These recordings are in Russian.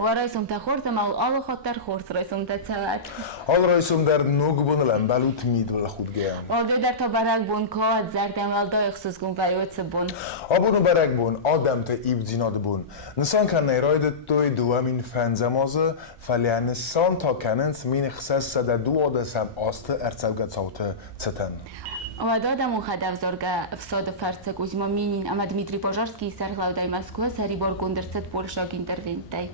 ورئيسهم تخورتم أو الله خاطر خورس رئيسهم تسوات آل رئيسهم در نوگ بونلم بلوت مید ولا خود گیم والده در تا برگ بون کات زردم والده اخصوص کن فیوت سبون آبونو برگ بون آدم تا ایب زیناد بون نسان که نیراید توی دوامین فنزمازه فلیان سان تا کننس مین خصاص سده دو آدسم آسته ارتسوگت صوته ستن Дадам ухадав зорга всода фарцак узма минин, ама Дмитрий Пожарский сарглаудай Москва сарибор гундерцет Польшаг интервентай.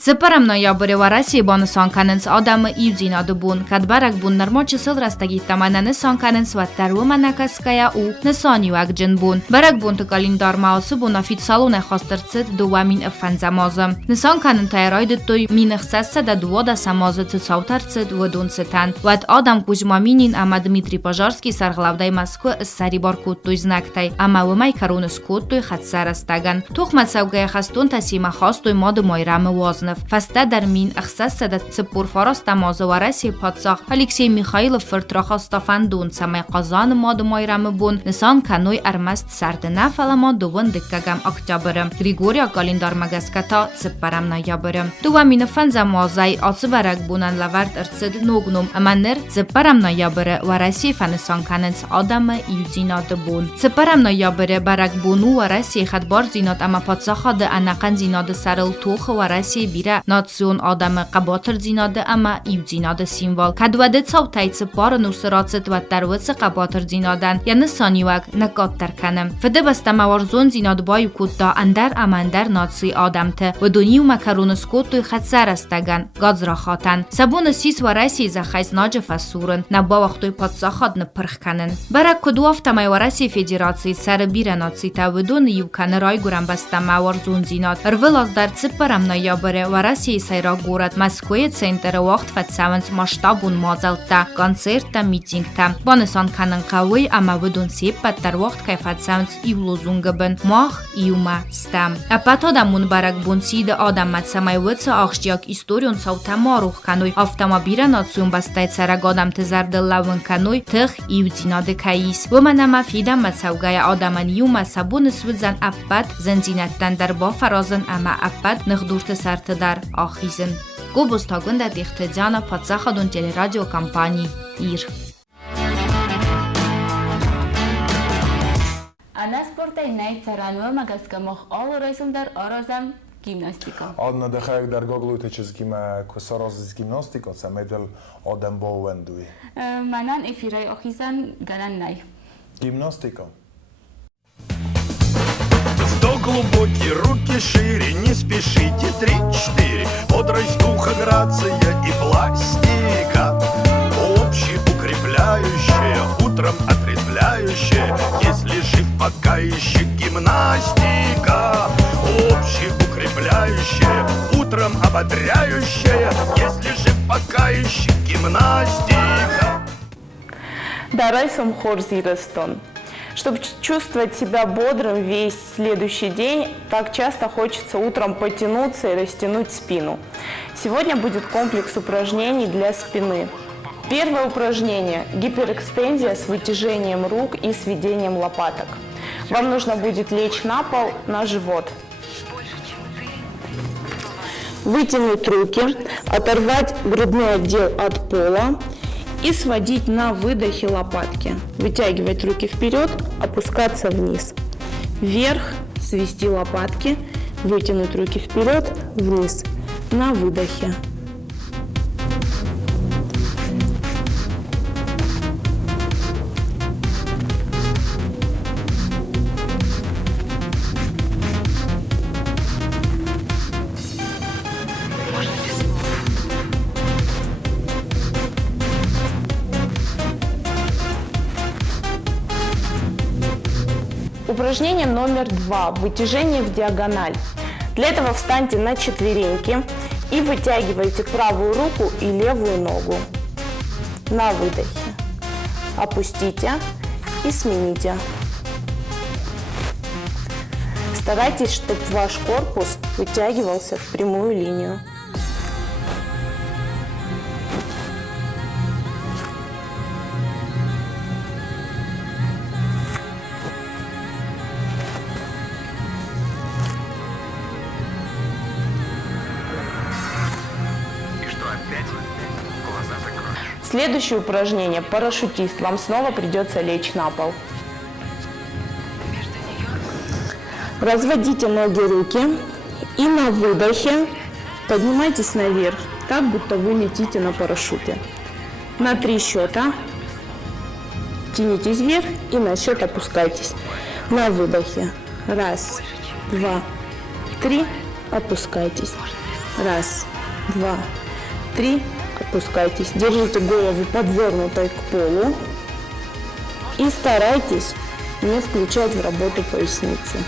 Цепарам ноябре в России бонусон каненс Адама Юдзинады бун, кадбарак бун нармочи сыл растаги тамана несон каненс ваттару манакаская у несони вакджин бун. Барак бун календар маусу бун официалуне хостерцет дуамин фанзамоза. Несон канен тайройды той минахсасса да дуода самоза цуцаутарцет вадунцетан. Ват Адам Кузьмаминин ама Дмитрий Пожарский сарглавдай Москва сарибор куттуй знактай, ама вымай карунус куттуй хатсарастаган. Тухмат савгая хастун тасима хостуй моды мойрамы возна. Фаста در مین اخصاص صدت سپور فراست مازوارسی پادساخ الکسی میخائیل فرتراخاستافن دون سمای قازان ماد مایرم بون نسان کنوی ارمست سرد نفل ما دوون دکگم اکتبرم گریگوریا کالندار مگسکتا سپرم نایابرم دو مین فنز مازای آتسبرگ بونن لورد ارتسد نوگنوم امانر سپرم نایابره ورسی فنسان کننس آدم یوزیناد بون سپرم نایابره برگ بونو ورسی خدبار زیناد اما پادساخ ده انقن زیناد سرل توخ ورسی بیره ناتسیون آدم قباتر زیناده اما ایو زیناده سیموال کدوده цавтай цепар нусрацет و دروڅ قباتر زینادن یعنی سانیوک نکات ترکنم فده بستموار زون زیناد بای کوتا اندر امندر ناتسی آدمته و دونیو مکرونس کوتوی خدسر استگن گازرا خاتن سبون سیس و رسی زخیز ناجف سورن نبا وقتوی پادساخاد نپرخ کنن برای کدواف تمای و رسی فدراسی سر بیره ناتسی تا و دون یو کنه رای گرم بستموار زون زیناد ارولاز در цепарам ноябре в России сайра город Москве центр вақт фатсаванс масштабун мазалта концерта митингта бонесон кананқавой ама выдун сеппат дар вақт кай фатсаванс ивлозунгабын мах иума стам апато дамун барак бун сида адам матсамай вăца ахштяк историон саута марух каной автомобира национ бастай цараг адам тезардыллавын каной тых иудинаде каис выманама фида матсавгая адаман иума сабунес вăдзан аппат зензинаттан дар ба фаразын ама аппат нхдурты сарты дар آخیزن گوبوز تاگون در دیختجان پادزاخ دون تلی رادیو کمپانی ایر انا سپورتای نایت سرانو مگسکه مخ آل رئیسم در آرازم گیمناستیکا آدنا دخیق در گاگلوی تچیز گیمه کساراز از گیمناستیکا سمیدل آدم باوندوی منان افیرای آخیزن گلن نای گیمناستیکا Глубокие руки шире, не спешите, 3-4. Бодрость духа, грация и пластика. Общеукрепляющая, утром отрезвляющая. Если жив пока еще гимнастика. Общеукрепляющая, утром ободряющая. Если жив пока еще гимнастика. Дарайсом Хорзирестон. Чтобы чувствовать себя бодрым весь следующий день, так часто хочется утром потянуться и растянуть спину. Сегодня будет комплекс упражнений для спины. Первое упражнение – гиперэкстензия с вытяжением рук и сведением лопаток. Вам нужно будет лечь на пол, на живот. Вытянуть руки, оторвать грудной отдел от пола и сводить на выдохе лопатки. Вытягивать руки вперед, опускаться вниз. Вверх, свести лопатки, вытянуть руки вперед, вниз. На выдохе. Упражнение номер 2. Вытяжение в диагональ. Для этого встаньте на четвереньки и вытягивайте правую руку и левую ногу. На выдохе. Опустите и смените. Старайтесь, чтобы ваш корпус вытягивался в прямую линию. Следующее упражнение – парашютист. Вам снова придется лечь на пол. Разводите ноги, руки и на выдохе поднимайтесь наверх, так будто вы летите на парашюте. На 3 счета тянитесь вверх и на счет опускайтесь. На выдохе. 1, 2, 3, опускайтесь. 1, 2, 3, опускайтесь. Держите голову подвернутой к полу и старайтесь не включать в работу поясницы.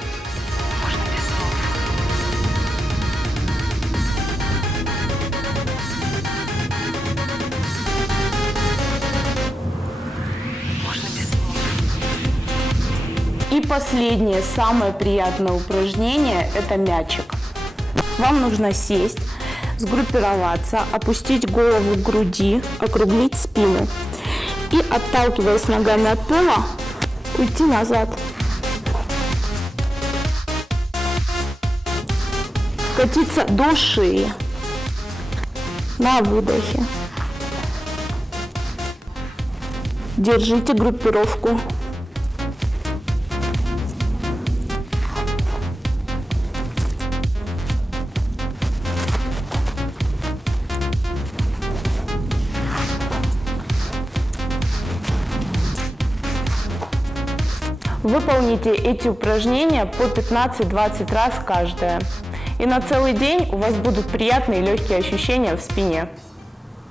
И последнее, самое приятное упражнение – это мячик. Вам нужно сесть, сгруппироваться, опустить голову к груди, округлить спину и, отталкиваясь ногами от пола, уйти назад. Катиться до шеи на выдохе. Держите группировку. Выполните эти упражнения по 15-20 раз каждое. И на целый день у вас будут приятные легкие ощущения в спине.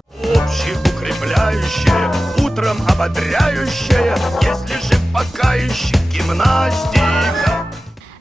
Общеукрепляющее, утром ободряющее, если же пока еще гимнастика.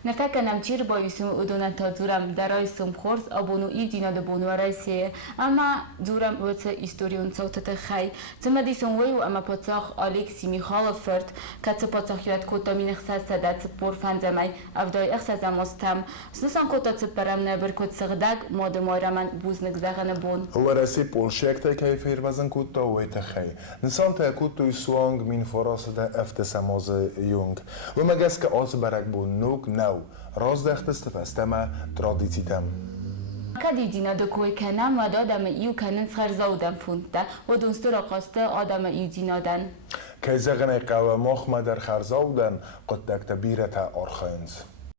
Нефтака нам чир боюсум удона та зурам дарайсум хорс абону ивдина до бону Россия, ама зурам вце историон цотата хай. Цемадисум вою ама поцах Алексей Михайловферт, каца поцах юат кота минхса садат порфанзамай, авдай ахсазамостам. Снусан кота цепарам небер кот сагдаг, мода мойраман бузник загана бон. هو راسي بولشيكتا كيفير وزن كوتا ويتخي نسان تا كوتو سوانغ من فراس دا افتساموز يونغ وما جاسك أصبرك بون نوك نو راز دخت استفستما تراديتيتم Kadidina do koykanam و دادم ایو کنن خرزاودم فونتا و دونستورا قاسته آدم ایو دینادن. كيزغني قوا مخما در خرزاودن قد دكتا بيرتا أرخينز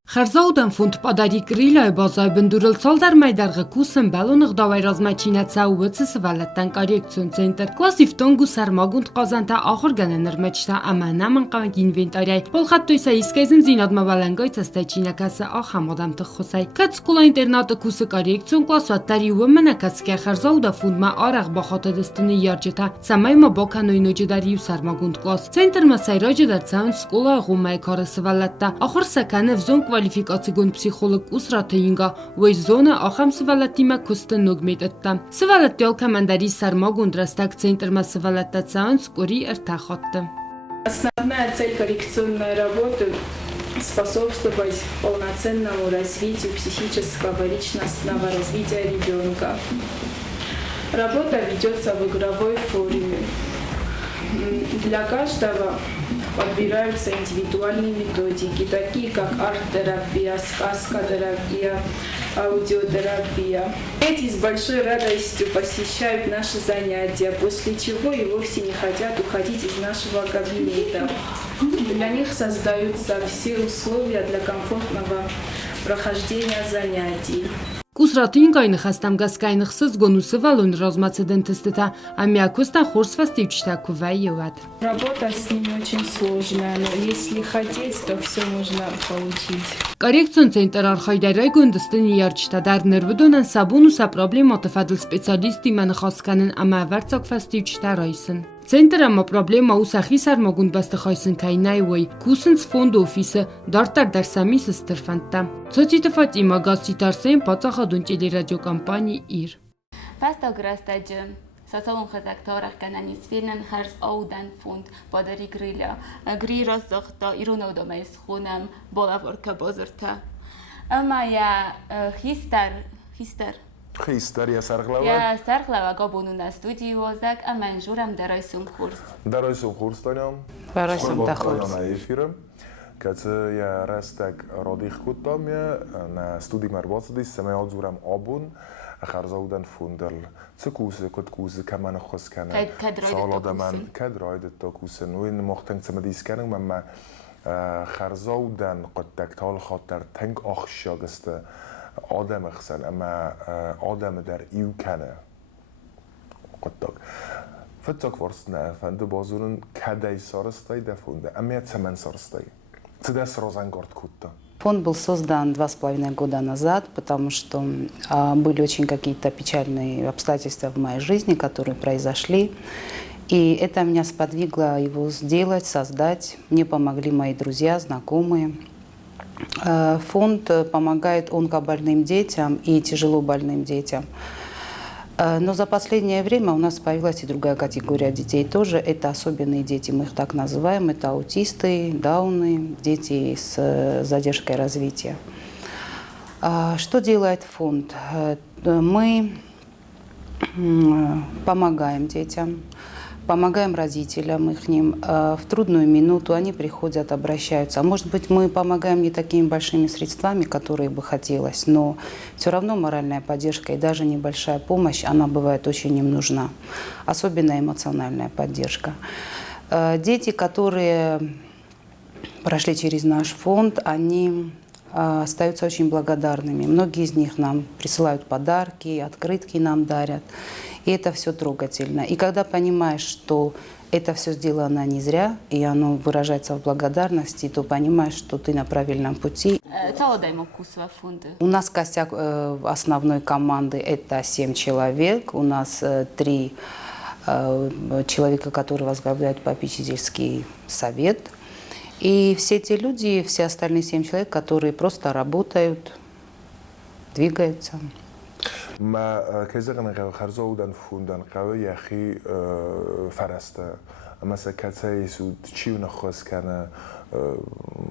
Խարզաուդան ֆունտ պադարի կրիլայ բազայ բնդուրել ցալդար մայդարղը կուսն բալոնղ դավայ ռազմաչինացա ուվցը սվալատան կարեկցիոն ցենտր կլասիվ տոնգու սարմագունդ qazanta ախոր գանանր մեջտա ամանամն qank ինվենտարիայ բոլխատույսա իսկեզին զինադմավալանգոյ ցստեչինակասը ախամոդամ տխոսայ կացկուլա ինտերնատը կուսը կարեկցիոն կլասվատարի ումնակացկե խարզաուդա ֆունդմա արաղ բախոտը դստունի երջետա ցամայմա բոքանոյնոջդարի ու սարմագունդ կլաս ցենտր մասայրոջը դարձան սկոլա ղումայ կարը սվալատա ախոր սականը վզոն квалификацион психолог усратаинга войзона ахам свалатима костеног метатта свалаттел командари сармагун драстак центр массвалаттацаан скори эртахотта. Основная цель коррекционной работы – способствовать полноценному развитию психического личностного развития ребенка. Работа ведется в игровой форме. Для каждого подбираются индивидуальные методики, такие как арт-терапия, сказкотерапия, аудиотерапия. Дети с большой радостью посещают наши занятия, после чего и вовсе не хотят уходить из нашего кабинета. Для них создаются все условия для комфортного прохождения занятий. Կուսրատին խաստամ գասկային խսыз գոնուսը վալուն ռազմացեդեն թստետա ամյակոստան խորսվաստի ուչտակուվայ յուատ. Работа с ними очень сложная, но если хотеть, то все можно получить. Коррекцион центр архайдարай гундստын ярчтадар нервдонан сабунуса проблемата фадл специалисти ман хасканын ама варцакфасти учтарайсын. Центр ама проблема усахи сармагунд бастахайсын кайнай вой кусынц фонд офисы дартар дарсами сыстырфантта. Цоците Фатима гаситарсен пацахадун телерадиокомпании ИР. Фастаграстаджи Сасалон хазактарах канани сфернан харс аудан фонд падари гриля гри раззахта иронодомайс хунам болаворка бозорта. Ама я хистар خيستر سرغلوا يا سرغلوا قابونو نا استوديو وزاك امان جورم درايسون كورس درايسون كورس تانيام درايسون تخورس на эфиром kad ja restek radich kutam je na studi mar 20 sem ja odzúram abun خرزودن فوندل تكوسه كد كوسه كمان خص كان كدرايد سال تاكوسن. من كدرايد تاكوسن وين مختن تمديس كان مما خرزودن قد تكتال خاطر تنگ آخشاگست آدم خسن اما آدم در ایو کنه قد تاک فتاك ورسنا فند بازورن كداي سارستاي دفونده اما تمن سارستاي تدس розангард кутта. Фонд был создан 2,5 года назад, потому что были очень какие-то печальные обстоятельства в моей жизни, которые произошли. И это меня сподвигло его сделать, создать. Мне помогли мои друзья, знакомые. Фонд помогает онкобольным детям и тяжело больным детям. Но за последнее время у нас появилась и другая категория детей тоже. Это особенные дети, мы их так называем. Это аутисты, дауны, дети с задержкой развития. Что делает фонд? Мы помогаем детям, помогаем родителям их. В трудную минуту они приходят, обращаются. Может быть, мы помогаем не такими большими средствами, которые бы хотелось, но все равно моральная поддержка и даже небольшая помощь, она бывает очень им нужна. Особенно эмоциональная поддержка. Дети, которые прошли через наш фонд, они остаются очень благодарными. Многие из них нам присылают подарки, открытки нам дарят. И это все трогательно. И когда понимаешь, что это все сделано не зря, и оно выражается в благодарности, то понимаешь, что ты на правильном пути. У нас костяк основной команды – это 7 человек. У нас 3 человека, которые возглавляют попечительский совет. И все эти люди, все остальные 7 человек, которые просто работают, двигаются. ما كذا خرزودن فوندن قوي يا أخي فرسته مثلا كتاي سود تشيو نخص كان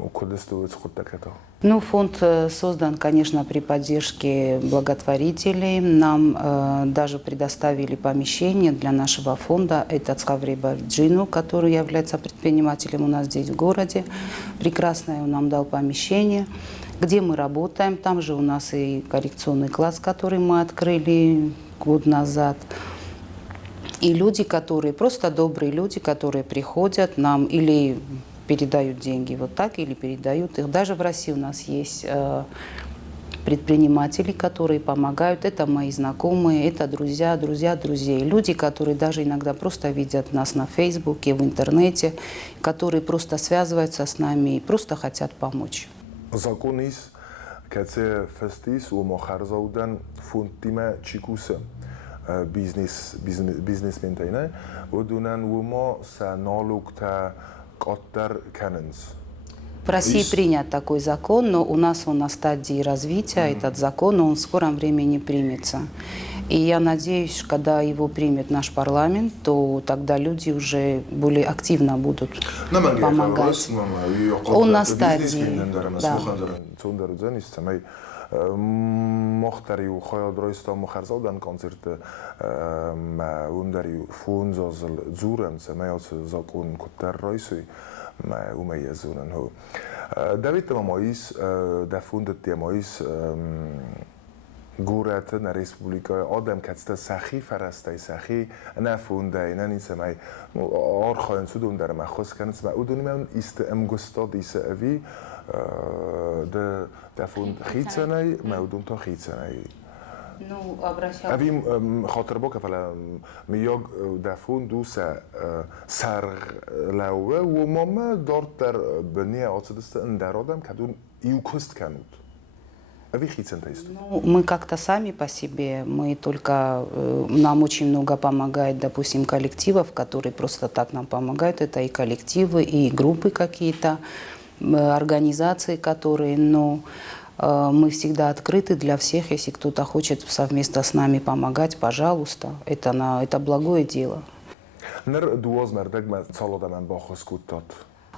وكلستو تخطك это. Ну, фонд создан, конечно, при поддержке благотворителей. Нам даже предоставили помещение для нашего фонда. Это Цхаври Барджину, который является предпринимателем у нас здесь в городе. Прекрасное он нам дал помещение, где мы работаем. Там же у нас и коррекционный класс, который мы открыли год назад. И люди, которые, просто добрые люди, которые приходят нам или передают деньги вот так, или передают их. Даже в России у нас есть предприниматели, которые помогают. Это мои знакомые, это друзья, друзья друзей. Люди, которые даже иногда просто видят нас на Фейсбуке, в интернете, которые просто связываются с нами и просто хотят помочь. Закон ist, كتير فستيس ومخرزودن فونتيما تشيكوسا бизнес ментайна ودونن وما سنالوكتا قطر كاننس. В России принят такой закон, но у нас он на стадии развития, этот закон, но он в скором времени примется. И я надеюсь, когда его примет наш парламент, то тогда люди уже более активно будут помогать. Он на стадии, да. مختاری و خواهد رایستا مخرزادن کنسرت اون فونز از زورم سمیات زاکون کتر رایسی وميزونن هو داوید مایس دفوند تیمایس گورتن ریسپوبلیکای آدم کتست سخی فرستی سخی نفونده اینا نیست می آرخاین سودون در مخصوص کنست ما اودونی من است امگستاد ایست اوی دفوند خیتسنای مودون تا خیتسنای Ну, обращался. أبي خاطر بوك فلا ميوج دافون دوسا سر لوه وماما دارتر بنية عصدست اندارادم كدون يوكست كانوت. أبي خيتسن تيستو. Ну, мы как-то сами по себе, мы только, нам очень много помогает, допустим, коллективов, которые просто так нам помогают. Это и коллективы, и группы какие-то, организации, которые, но мы всегда открыты для всех, если кто-то хочет совместно с нами помогать, пожалуйста, это благое дело.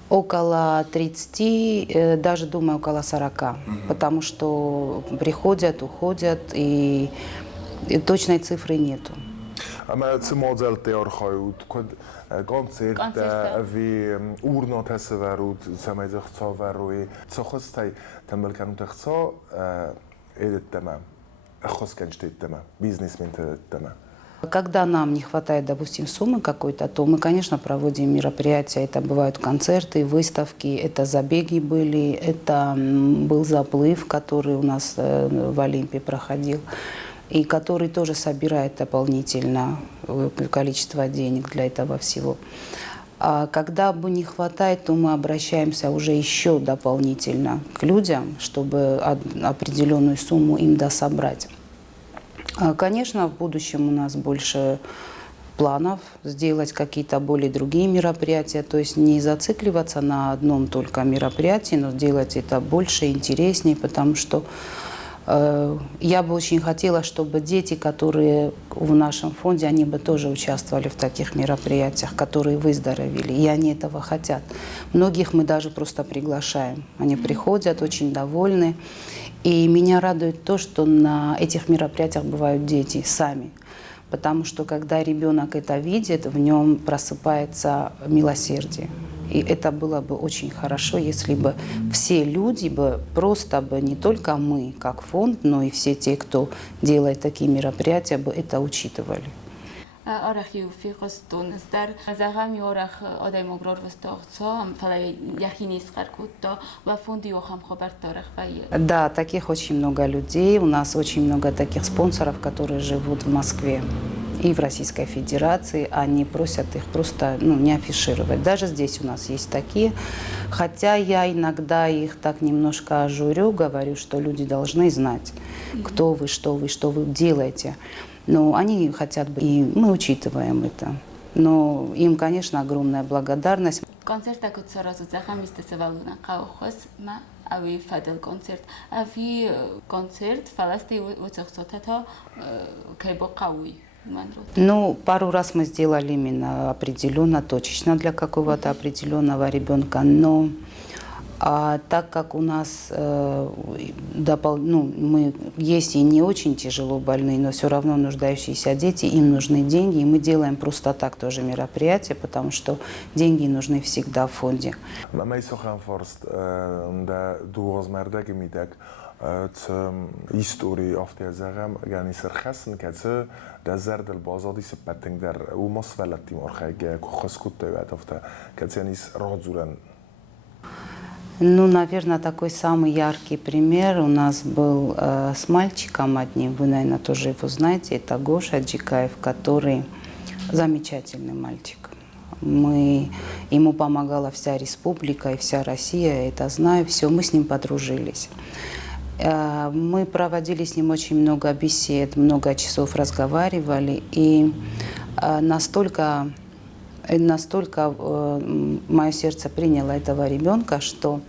Около 30, даже думаю, около 40, потому что приходят, уходят, и точной цифры нету. اما چه مدل تیار خواهد کد کنسرت وی اورنا تصورود سمیز خطا و روی چه خواستی تنبل کنم تخصا ایدت تمام Когда нам не хватает, допустим, суммы какой-то, то мы, конечно, проводим мероприятия. Это бывают концерты, выставки, это забеги были, это был заплыв, который у нас в Олимпе проходил, и который тоже собирает дополнительно количество денег для этого всего. А когда бы не хватает, то мы обращаемся уже еще дополнительно к людям, чтобы определенную сумму им дособрать. Конечно, в будущем у нас больше планов сделать какие-то более другие мероприятия, то есть не зацикливаться на одном только мероприятии, но сделать это больше, интереснее, потому что я бы очень хотела, чтобы дети, которые в нашем фонде, они бы тоже участвовали в таких мероприятиях, которые выздоровели, и они этого хотят. Многих мы даже просто приглашаем. Они приходят, очень довольны. И меня радует то, что на этих мероприятиях бывают дети сами. Потому что когда ребенок это видит, в нем просыпается милосердие. И это было бы очень хорошо, если бы все люди бы, просто бы не только мы, как фонд, но и все те, кто делает такие мероприятия, бы это учитывали. Арахи уфиқостун стар загами арах адай могрор востохцам фалай яхинис каркутто ва фонди охам хабар тарих вай. Да, таких очень много людей. У нас очень много таких спонсоров, которые живут в Москве и в Российской Федерации. Они просят их просто не афишировать. Даже здесь у нас есть такие. Хотя я иногда их так немножко журю, говорю, что люди должны знать, кто вы, что вы делаете. Но они хотят быть, и мы учитываем это. Но им, конечно, огромная благодарность. Концерт такой сразу захамисты севалуна каухос ма ави фадел концерт ави концерт фаласти уцехсотато кайбо кауи. Ну, пару раз мы сделали именно определенно, точечно для какого-то определенного ребенка, но так как у нас мы есть и не очень тяжело больные, но все равно нуждающиеся дети, им нужны деньги, и мы делаем просто так тоже мероприятие, потому что деньги нужны всегда в фонде. Истории auf der Zagam gani serkhasen katze da zard al bazadi sepateng dar u mosvalati morkhage khoskut tawatofta katsenis rodzuran. Ну, наверное, такой самый яркий пример у нас был с мальчиком одним. Вы, наверное, тоже его знаете. Это Гоша Джикаев, который замечательный мальчик. Ему помогала вся республика и вся Россия, я это знаю. Все, мы с ним подружились. Мы проводили с ним очень много бесед, много часов разговаривали. И настолько мое сердце приняло этого ребенка, что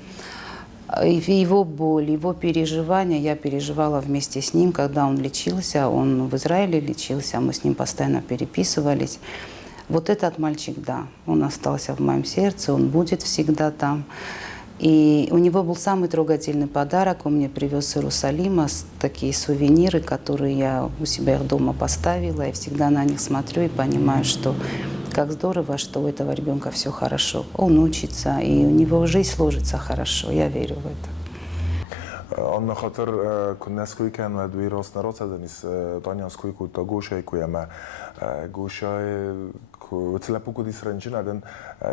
его боль, его переживания я переживала вместе с ним, когда он лечился. Он в Израиле лечился, мы с ним постоянно переписывались. Вот этот мальчик, да, он остался в моем сердце, он будет всегда там. И у него был самый трогательный подарок. Он мне привез с Иерусалима такие сувениры, которые я у себя дома поставила. И всегда на них смотрю и понимаю, что как здорово, что у этого ребенка все хорошо. Он учится, и у него жизнь сложится хорошо. Я верю в это. Anna khater kunnas kuikan و دوی راست نراست دنیس دانیاس کوی کو تا گوشه کوی اما گوشه کو تلپو کو دیس رنجن ادن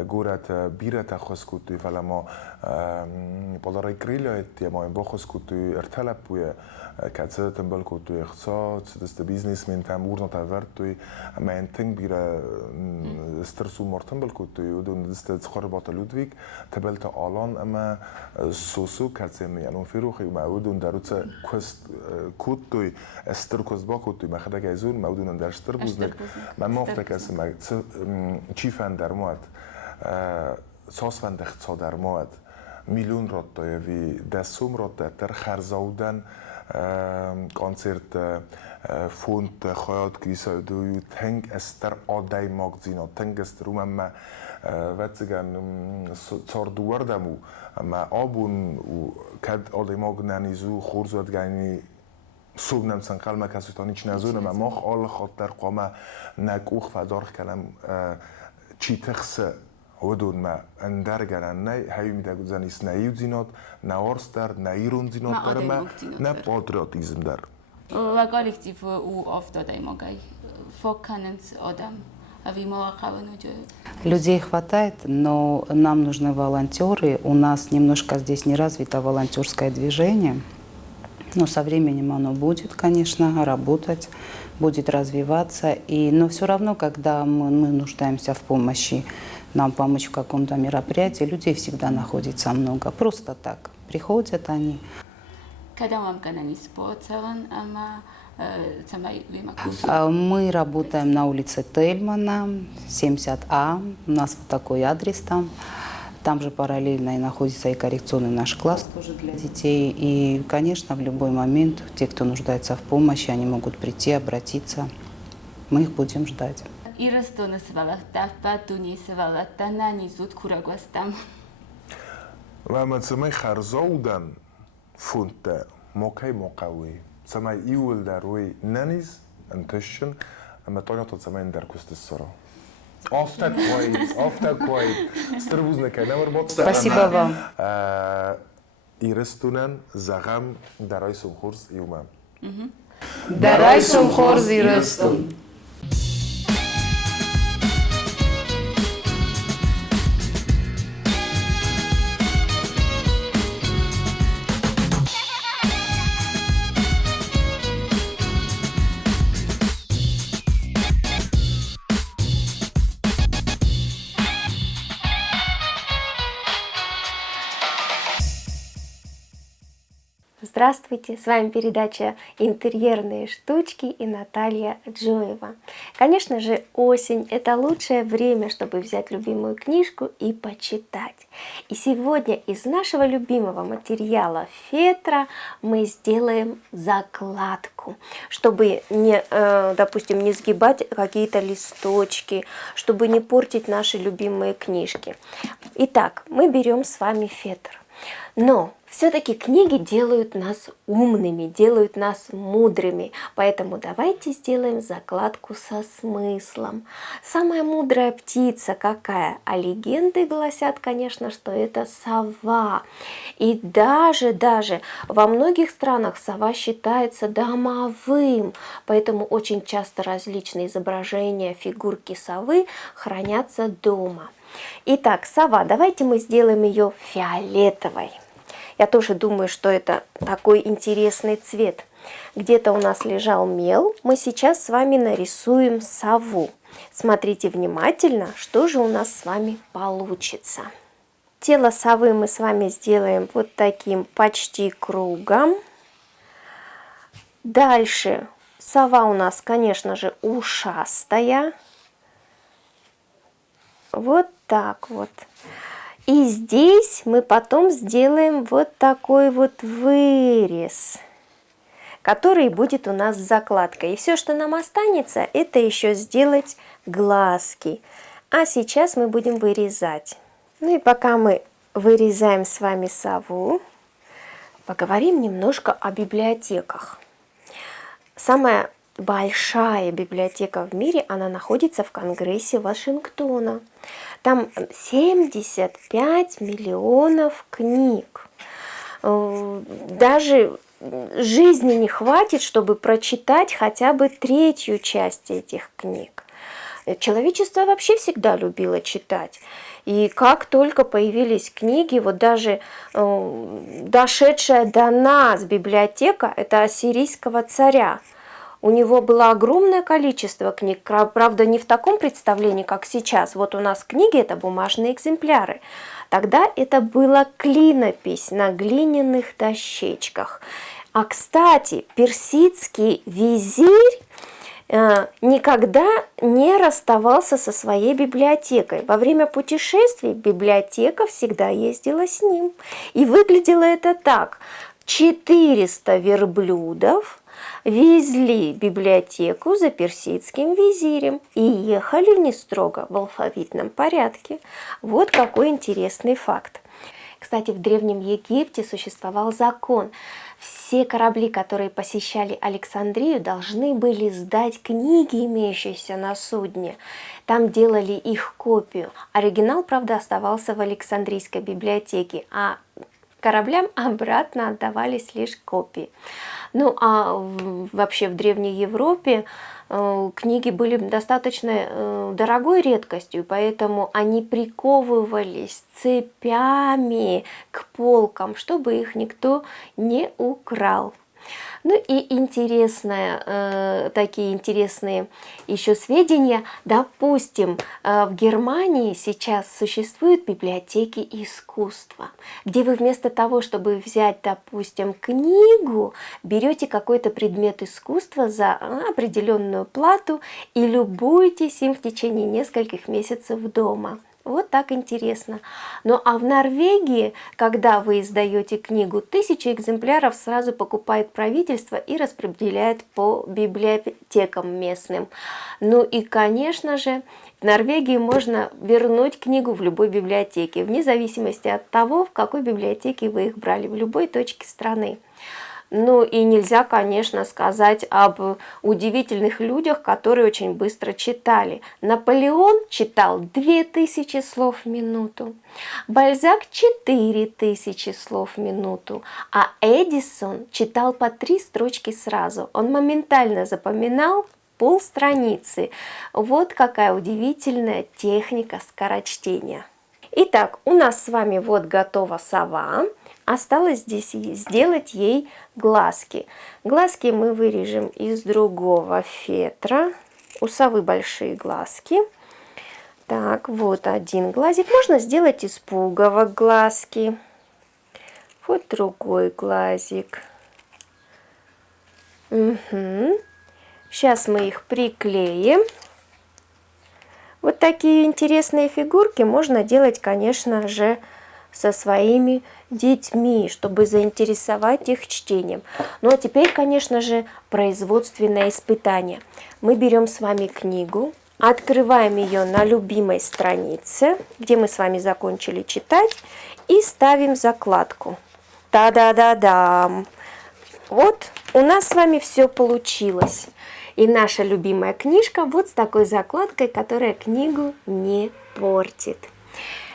گورت بیرت خاص کو توی فلما بالای کریلیت یا ما بخص کو توی ارتلپوی کاتse تنبال کو توی اقتصاد دست بیزنس من تامور نتاورد توی اما انتنگ بیره استرسو مرتنبال کو توی ودون دست خربات لودویک تبلت آلان اما سوسو کاتسم یعنی فروخی معودون دروت کوست کوتوی استر کوست با کوتوی مخدا گیزون معودون درشتر بوزنک من مافت کسی مگ چی فن در مواد ساس فن اقتصاد در مواد میلیون رات دایوی دستم رات در خرزاودن کنسرت فونت خیاط کیسه دوی تنگ استر آدای ماگزینا تنگ استر ما واتگان صار دوردمو اما آبون و کد آدای ماگنانیزو خورزود گانی صبح نمسن قلم کسوتانی چی نزونه ما ماخ آل خاطر قامه نکوخ فدار کلم چی تخسه ودون ما اندرگرن نه هایی میده گذانیست نه ایو زینات نه آرستر نه ایرون زینات داره ما نه پاتریاتیزم در و کالکتیو او افتاده ماگای فوکننس آدم اوی مواقع نجات. Людей хватает, но нам нужны волонтеры. У нас немножко здесь не развито волонтерское движение. Но со временем оно будет, конечно, работать, будет развиваться. Но все равно, когда мы нуждаемся в помощи, нам помочь в каком-то мероприятии, людей всегда находится много. Просто так. Приходят они. کدام هم کننی سپورتسون اما سمای ویما Мы работаем на улице Тельмана, 70А. У нас вот такой адрес там. Там же параллельно и находится и коррекционный наш класс тоже для детей. И, конечно, в любой момент те, кто нуждается в помощи, они могут прийти, обратиться. Мы их будем ждать. ایرستون سوالات دفعه دنیا سوالات تنانی زود کورگوستم. و من سمای خرزاودن فونت موقعی موقعی سمای ایول در روی ننیز انتشن اما تانا تو سمای در کست السرا. آفتا کوید ستربوز نکای نمر بود. Спасибо вам. ایرستونن زغم درای سمخورز یومم. Дарай сумхорз ирыстун. Здравствуйте, с вами передача «Интерьерные штучки» и Наталья Джоева. Конечно же, осень – это лучшее время, чтобы взять любимую книжку и почитать. И сегодня из нашего любимого материала фетра мы сделаем закладку, чтобы, допустим, не сгибать какие-то листочки, чтобы не портить наши любимые книжки. Итак, мы берем с вами фетр. Но все-таки книги делают нас умными, делают нас мудрыми, поэтому давайте сделаем закладку со смыслом. Самая мудрая птица какая? А легенды гласят, конечно, что это сова. И даже во многих странах сова считается домовым, поэтому очень часто различные изображения, фигурки совы хранятся дома. Итак, сова, давайте мы сделаем ее фиолетовой. Я тоже думаю, что это такой интересный цвет. Где-то у нас лежал мел. Мы сейчас с вами нарисуем сову. Смотрите внимательно, что же у нас с вами получится. Тело совы мы с вами сделаем вот таким почти кругом. Дальше сова у нас, конечно же, ушастая. Вот так вот. И здесь мы потом сделаем вот такой вот вырез, который будет у нас закладкой. И все, что нам останется, это еще сделать глазки. А сейчас мы будем вырезать. Ну и пока мы вырезаем с вами сову, поговорим немножко о библиотеках. Самая большая библиотека в мире, она находится в Конгрессе Вашингтона. Там 75 миллионов книг. Даже жизни не хватит, чтобы прочитать хотя бы третью часть этих книг. Человечество вообще всегда любило читать. И как только появились книги, вот даже дошедшая до нас библиотека, это ассирийского царя. У него было огромное количество книг, правда, не в таком представлении, как сейчас. Вот у нас книги – это бумажные экземпляры. Тогда это была клинопись на глиняных дощечках. А, кстати, персидский визирь никогда не расставался со своей библиотекой. Во время путешествий библиотека всегда ездила с ним. И выглядело это так. 400 верблюдов везли библиотеку за персидским визирем и ехали не строго в алфавитном порядке. Вот какой интересный факт. Кстати, в Древнем Египте существовал закон. Все корабли, которые посещали Александрию, должны были сдать книги, имеющиеся на судне. Там делали их копию. Оригинал, правда, оставался в Александрийской библиотеке, а кораблям обратно отдавались лишь копии. Ну а вообще в Древней Европе книги были достаточно дорогой редкостью, поэтому они приковывались цепями к полкам, чтобы их никто не украл. Ну и такие интересные еще сведения. Допустим, в Германии сейчас существуют библиотеки искусства, где вы вместо того, чтобы взять, допустим, книгу, берете какой-то предмет искусства за определенную плату и любуетесь им в течение нескольких месяцев дома. Вот так интересно. Ну а в Норвегии, когда вы издаете книгу, 1000 экземпляров сразу покупает правительство и распределяет по библиотекам местным. Ну и, конечно же, в Норвегии можно вернуть книгу в любой библиотеке, вне зависимости от того, в какой библиотеке вы их брали, в любой точке страны. Ну и нельзя, конечно, сказать об удивительных людях, которые очень быстро читали. Наполеон читал 2000 слов в минуту, Бальзак 4000 слов в минуту, а Эдисон читал по 3 строчки сразу. Он моментально запоминал полстраницы. Вот какая удивительная техника скорочтения. Итак, у нас с вами вот готова сова. Осталось здесь сделать ей глазки. Глазки мы вырежем из другого фетра. У совы большие глазки. Так, вот один глазик. Можно сделать из пуговок глазки. Вот другой глазик. Угу. Сейчас мы их приклеим. Вот такие интересные фигурки можно делать, конечно же, со своими детьми, чтобы заинтересовать их чтением. Ну а теперь, конечно же, производственное испытание. Мы берем с вами книгу, открываем ее на любимой странице, где мы с вами закончили читать, и ставим закладку. Та-да-да-дам! Вот у нас с вами все получилось. И наша любимая книжка вот с такой закладкой, которая книгу не портит.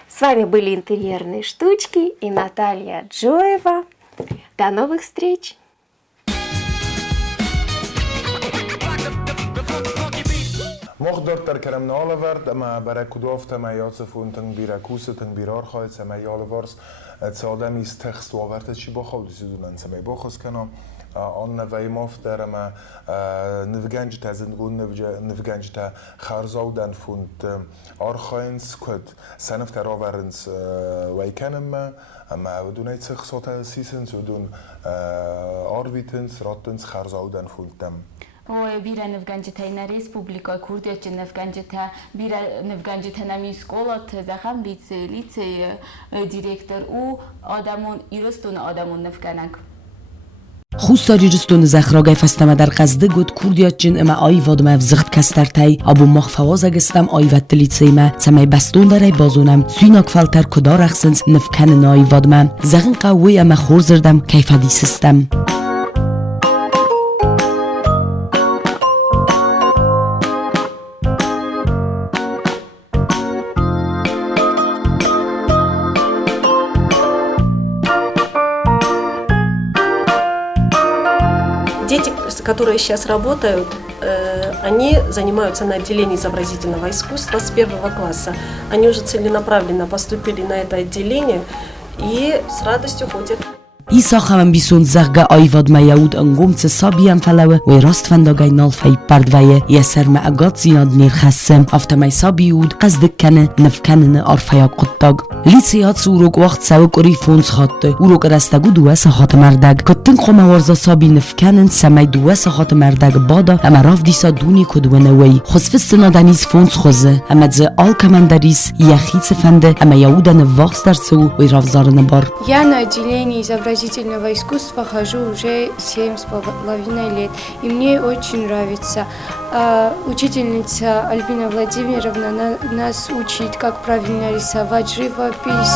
С вами были интерьерные штучки и Наталья Джоева. До новых встреч! Mocht der kerem nale werd, ama berekudov te mij jatse funten birakuse ten birar khayt se mij jale vars تصادم است تخت وارد چی بخواد زدونن سمی بخواد کنم آن نوی مافتر ما نفگنج تزندگون نفگنج تا خرزودن فوند آرخاینس کد سنف تراورنس ویکنم اما ودونای تخصات سیسنس ودون آرویتنس راتنس خرزودن فوندم ой бира Невганҷата республика Курдияч Невганҷата бира Невганҷата нами школот захам лицей директор у адамон иростун адамон Невганак خوستاری جستون زخراگای فستم در قصده گود کوردیات جن اما آی وادم افزخت کستر تای ابو مخ فواز اگستم آی وقت لیتسی ما سمی بستون داره بازونم سویناک فلتر کدار اخسنس نفکن نای وادم زغن قوی اما خور زردم کیفدی سیستم Дети, которые сейчас работают, они занимаются на отделении изобразительного искусства с 1 класса. Они уже целенаправленно поступили на это отделение и с радостью ходят. ایسا خمم بیسون زغگا آیواد ما یود انگوم چه سابیم فلوه و راست فندگای نالفای پردویه یه سرمه اگات زیاد نیر خسم افتمای سابیود قصد کنه نفکنن آرفیا قطاگ لیسیات سوروگ وقت سوک اوری فونس خاطه اوروگ رستگو دوه سخات مردگ کتن خمه وارزا سابی نفکنن سمی دوه سخات مردگ بادا اما راف دیسا دونی کدوانوی خصفست نادنیز فونس خوزه اما دزه آل کمندریس یخیت فنده اما یودن واقس درسو و راف زارن بار Я на отделении изобразительного искусства хожу уже 7,5 лет, и мне очень нравится. Учительница Альбина Владимировна нас учит, как правильно рисовать живопись.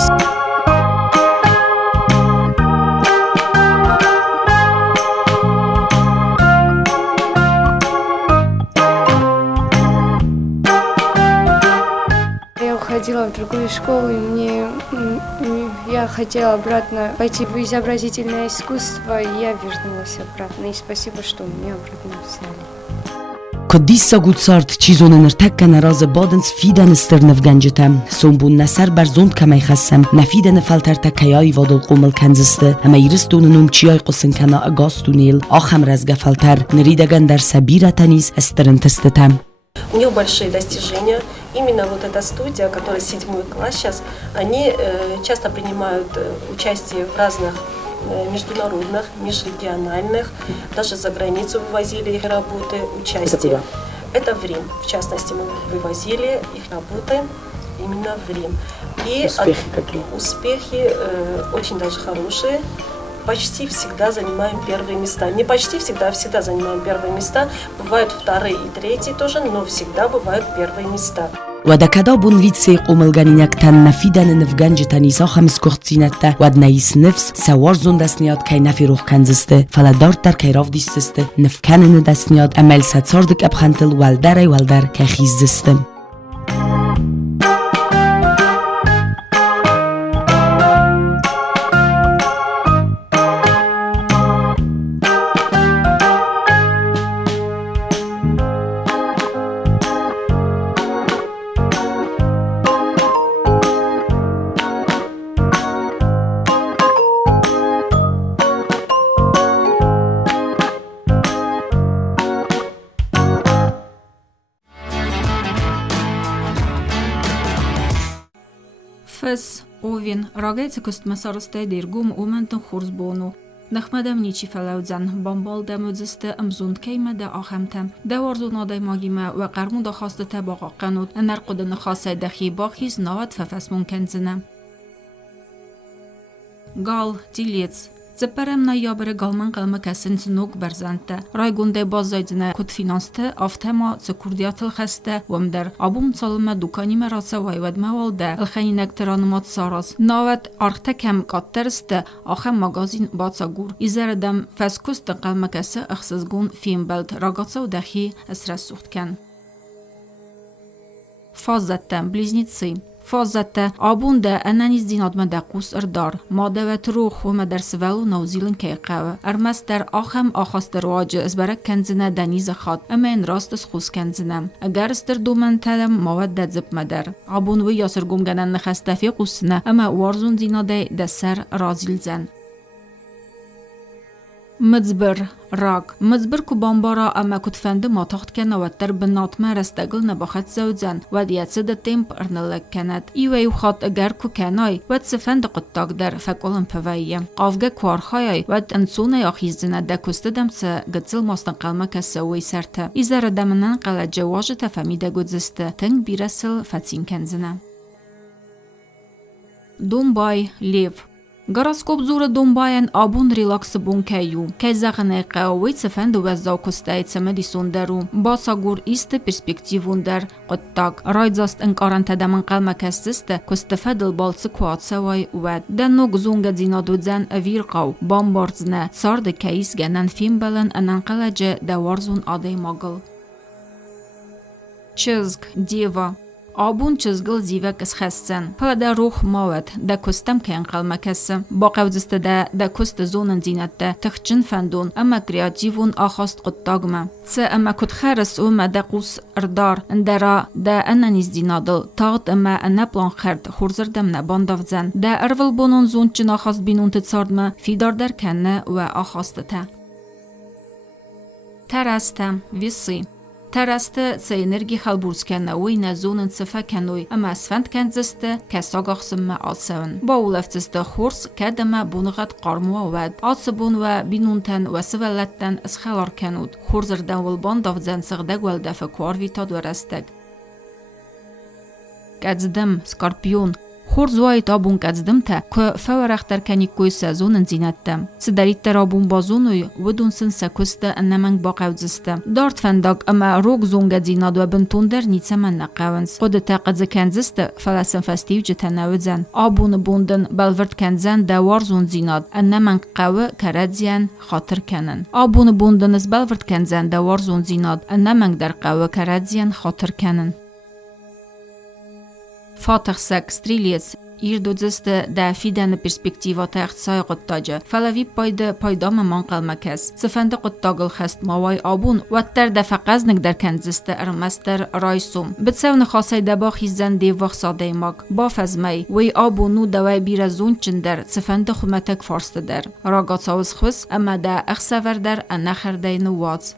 Я уходила в другую школу, и мне Я хотела обратно пойти в изобразительное искусство, и я вернулась обратно. И спасибо, что меня обратно взяли. Kodisa gutsart چیزون نرتک نراز بادنس فیدن استر نفگنجتم سنبون نسر بر زند کمی خسم نفیدن فلتر تکیای وادل قومل کنزسته اما ایرستون نمچیای قسن کنا اگاستونیل آخم رزگ فلتر نریدگن در سبیر تنیز استرن تستتم. У нее большие достижения. Именно вот эта студия, которая 7 класс сейчас, они часто принимают участие в разных международных, межрегиональных, даже за границу вывозили их работы, участие. Это в Рим. В частности, мы вывозили их работы именно в Рим. И успехи какие? Успехи очень даже хорошие. Почти всегда занимаем первые места. Не почти всегда, а всегда занимаем первые места. Бывают вторые и третьи тоже, но всегда бывают первые места. ودکدا بون ویتسی قوملگانینک تن نفیدن نفگنج تنیسا خمس کختینته ود نیس نفس سوار زون دستنیاد کی نفی روح کنزسته فلدارت در کی راف دیستسته نفکنن دستنیاد امل ستساردک ابخنتل ولدر کی خیزستم. Fes, ovin, ragajce kost masaraste dirgum umenten xurzbonu. نخمدم نیچی فلوزن بامبال دموزسته امزوند کیمه ده آخمتم ده ورزو نادای ماگیمه و قرمو ده خاسته تباقا قنود نرقود نخاسه دخی باخیز نواد ففس ممکن زنم. گال دیلیتز زپرم نایابر گالمن قلمه کسین زنوگ برزنده رای گونده باز زایدنه کد فینانسته آفتما زکردیات الخسته ومدر آبوم صالمه دوکانی مراسه وایود موالده الخینک ترانمات ساراز ناوت آرخته کم کاترسته آخم مگازین باتساگور ایزردم فسکست قلمه کسه اخسزگون فیلم بلد راگاتسه و دخی اسرس سوخت کن. فازتم بلیزنیتسی فازته آبونده اننیز دیناد مدقوس اردار ماده و تروخ و مدرسولو نوزیلن که قوه ارمس در آخم آخاست رواج ازبرک کنزنه دنیز خاد اما این راست از خوز کنزنم اگر استر دومن تلم مواد دزب مدر آبون و یاسر گمگنن نخسته فی قوسنه اما وارزون دیناده دسر رازیل زن. مزبر راگ مزبر کو بامبارا اما کتفند ما تخت کنه و تر بناتمه رستگل نباخت زوزن و دیت ده تیمپ ارنلک کند ایوه خاط اگر کو کنای و تسفند قطاق در فکولن پویه قافگه کوارخای و انسونه یاخیزنه ده کست دمس گتزل ماستنقل مکسه وی سرته ایزر دمنن قلت جواج تفهمیده گدزسته تنگ بیرسل فتین کنزنه. دومبای لیو گراسکوب زور دومباین آبون ریلاکس بون کیو که زغنه قوی تفند و زاکسته تمدی سوندرو باساگور ایست پرسپکتیوون در قطاق رایزاست انکارن تدمن قلمه کستسته کستفدل بالس کوات سوای ود دنو گزونگ دینادو زن اویر قو بامباردزنه سارد کیس گنن فیم بلن اننقلجه دوارزون آده ماگل. چزگ دیوا آبون چزگل زیوک از خستن پا ده روح ماوت ده کستم که انقل مکسه با قوزسته ده کست زونن زینت ده تخچن فندون اما کریاتیوون آخاست قطاقمه سه اما کد خرس اومه ده قوس اردار اندرا ده اننیز دینادل تاغت اما انه پلان خرد خورزردم نبانداف زن ده ارول بونون زون چن آخاست بینون تتصاردمه فیدار در کنه و آخاسته تا. ترستم ویسی ترسته سه انرژی خالبورس کنه وی نزونن صفه کنوی اما اسفند کنزسته که ساگاخسم آسون با اولفتسته خورس کدمه بونغت قارمو ود آسبون و بینونتن و سولتن از خلار کنود خورزردن ولبان دافزن سغدگ ولدف کوارویتا دورستگ. کدزدم سکارپیون خورز وایت آبون کدزدم تا که فورختر کنی کوی سازونن زینتم سدریت تر آبون بازونوی ودونسن سکسته انمنگ با قوزسته دارت فنداگ اما روگ زونگ زیناد و بنتون در نیچه من نقاونس خود تاقد کنزسته فلسن فستیو جتناوزن آبون بوندن بلورد کنزن دوار زون زیناد انمنگ قوه کردزین خاطر کنن آبون بوندن از بلورد کنزن دوار زون زیناد انمنگ در قوه کردزین خاطر کنن. فاتح سک ستریلیس İrdodzt da fidan perspektivat اقتصای قطاجه فلوی پایدام من قلمکس سفند قطاگل خست ماوای آبون و تر دفقز نگدر کنزست ارمستر رایسوم بتسون خاصی دبا خیزن دی وقت ساده ماک با فزمی وی آبونو دوای بیرزون چندر سفند خمتک فارست در راگات ساوز خوز اما دا اخسور در انخر دین واز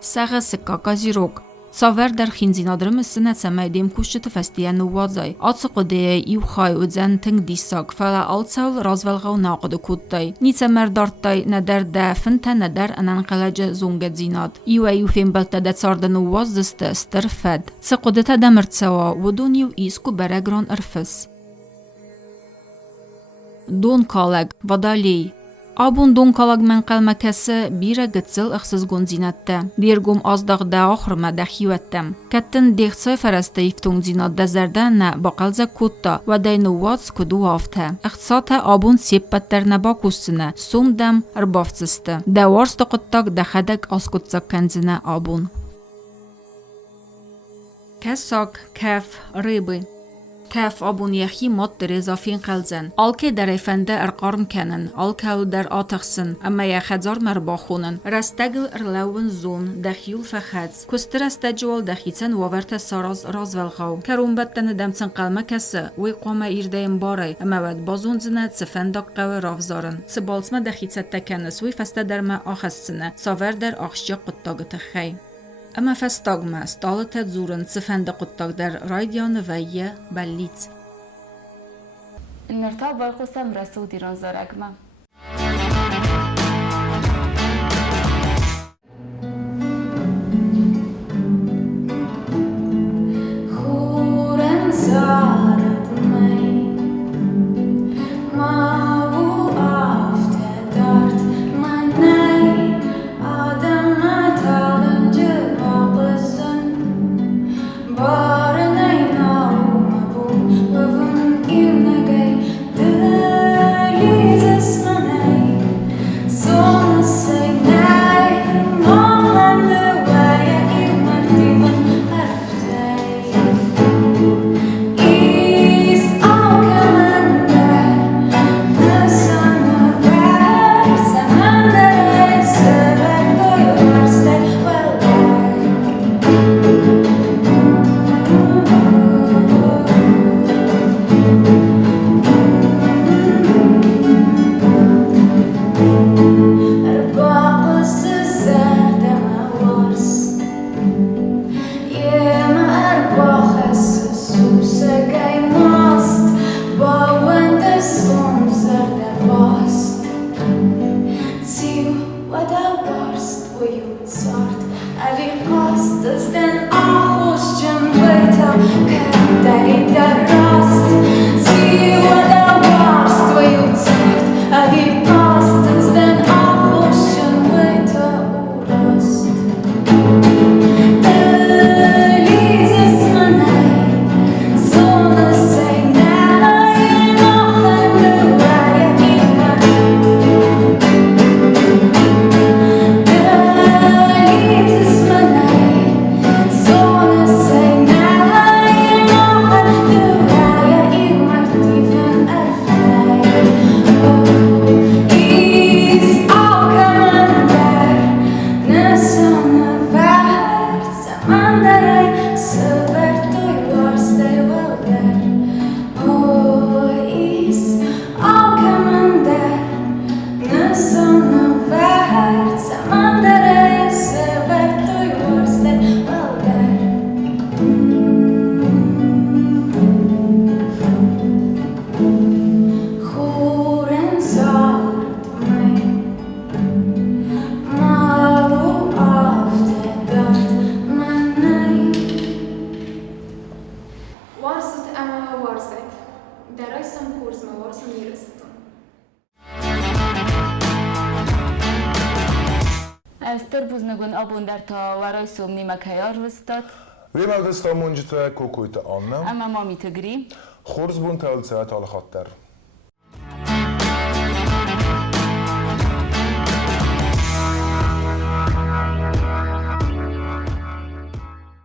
ساغ سکاکازی روگ ساور در خینزینادرم سنت سمایدیم کشت فستیه نوازای آتس قده ایو خای و زن تنگ دیساک فلا آلتسول رازولغو ناقد کودتای نیچه مردارتای ندر ده فنتا ندر انانقلج زونگت زیناد ایو فیم بلتا ده سارد نواز دست استر فد سه قده تا دمرد سوا و دونیو ایسکو برگران ارفس دون کالگ ودالی آبون دون کالاگ من قلمکسه بیره گتزل اخسز گونزینته دیرگم آزداغ ده آخرمه ده خیوتم کتن دیخصای فرسته ایفتون زینات ده زرده نه با قلزه کتا و ده نواز کدو آفته اختصاط آبون سیپت در نبا کسنه سوم دم اربافتسته ده وارست قطاق ده خدک آسکتزا کنزنه آبون کساک کف ریبی کف آبون یخی مد در اضافین قلزن آلکه در افنده ارقارم کنن آلکه در آتخسن اما یخدزار مرباخونن رستگل ارلوون زون دخیول فخدز کستر استجوال دخیتن وورت ساراز رازولغاو کرونبتن دمتن قلمه کسه وی قومه ایردهیم باره اما ود بازون زند سفندق قوه رافزارن سبالسمه دخیتت تکنس وی فسته در ما آخستنه ساور در آخشی قطاقت خی اما فستاغما ستالت زورن سفند قطاق در رایدیان ویه بلیت نرتا بالقسم رسو دیران زارگما خورن زارد می ماو آفته دارد من نی آدم نتالنج باقزن بارن ای ناوم بون بون این نگی دلیز اسمنی زون سی نی مالند وای این مردیون استر بوزنگون آبون در تا ورای سومنی مکیار وستاد وی مقدستا منجتا کوکویت آنم اما ما میتگری خورز بون تاول ساعت آل خاطر